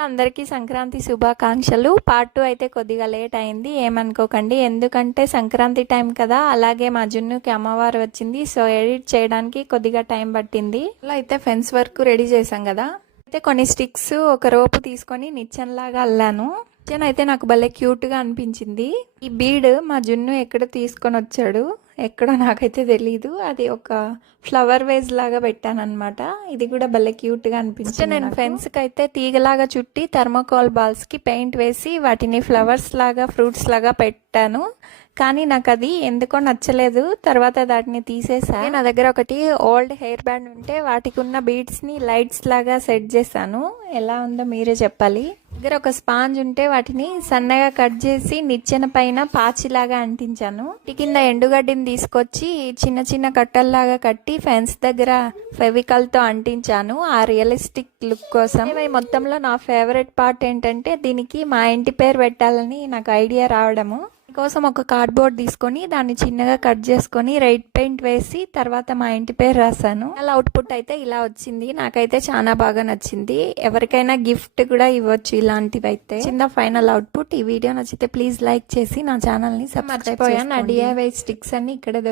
అందరికీ సంక్రాంతి శుభాకాంక్షలు. పార్ట్ 2 అయితే కొద్దిగా లేట్ అయింది, ఏమనుకోకండి. ఎందుకంటే సంక్రాంతి టైం కదా, అలాగే మా జున్నుకి అమ్మవారు వచ్చింది. సో ఎడిట్ చేయడానికి కొద్దిగా టైం పట్టింది. అలా అయితే ఫెన్స్ వర్క్ రెడీ చేసాం కదా. అయితే కొన్ని స్టిక్స్ ఒక రోపు తీసుకొని నిచ్చెనలాగా అల్లాను. నిచ్చెన అయితే నాకు భలే క్యూట్గా అనిపించింది. ఈ బీడ్ మా జున్ను ఎక్కడ తీసుకొని వచ్చాడు, ఎక్కడో నాకైతే తెలీదు. అది ఒక ఫ్లవర్ వేజ్ లాగా పెట్టానన్నమాట. ఇది కూడా భలే క్యూట్గా అనిపించింది. నేను ఫెన్స్కి అయితే తీగలాగా చుట్టి థర్మోకాల్ బాల్స్కి పెయింట్ వేసి వాటిని ఫ్లవర్స్ లాగా ఫ్రూట్స్ లాగా పెట్టాను. కానీ నాకు అది ఎందుకో నచ్చలేదు. తర్వాత దాటిని తీసేసా. నా దగ్గర ఒకటి ఓల్డ్ హెయిర్ బ్యాండ్ ఉంటే వాటికి ఉన్న బీడ్స్ని లైట్స్ లాగా సెట్ చేశాను. ఎలా ఉందో మీరే చెప్పాలి. దగ్గర ఒక స్పాంజ్ ఉంటే వాటిని సన్నగా కట్ చేసి నిచ్చెన పైన పాచిలాగా అంటించాను. కింద ఎండుగడ్డిని తీసుకొచ్చి చిన్న చిన్న కట్టల్లాగా కట్టి ఫెన్స్ దగ్గర ఫెవికల్ తో అంటించాను, ఆ రియలిస్టిక్ లుక్ కోసం. మొత్తంలో నా ఫేవరెట్ పార్ట్ ఏంటంటే దీనికి మా ఇంటి పేరు పెట్టాలని నాకు ఐడియా రావడము. కోసం ఒక కార్డ్బోర్డ్ తీసుకొని దాన్ని చిన్నగా కట్ చేసుకొని రెడ్ పెయింట్ వేసి తర్వాత మా ఇంటి పేరు రాశాను. అలా అవుట్పుట్ అయితే ఇలా వచ్చింది. నాకైతే చాలా బాగా నచ్చింది. ఎవరికైనా గిఫ్ట్ కూడా ఇవ్వచ్చు ఇలాంటివి అయితే. చిన్న ఫైనల్ అవుట్పుట్. ఈ వీడియో నచ్చితే ప్లీజ్ లైక్ చేసి నా ఛానల్ ని సబ్స్క్రైబ్ చేయండి. నా DIY స్టిక్స్ అన్ని ఇక్కడ దొరికి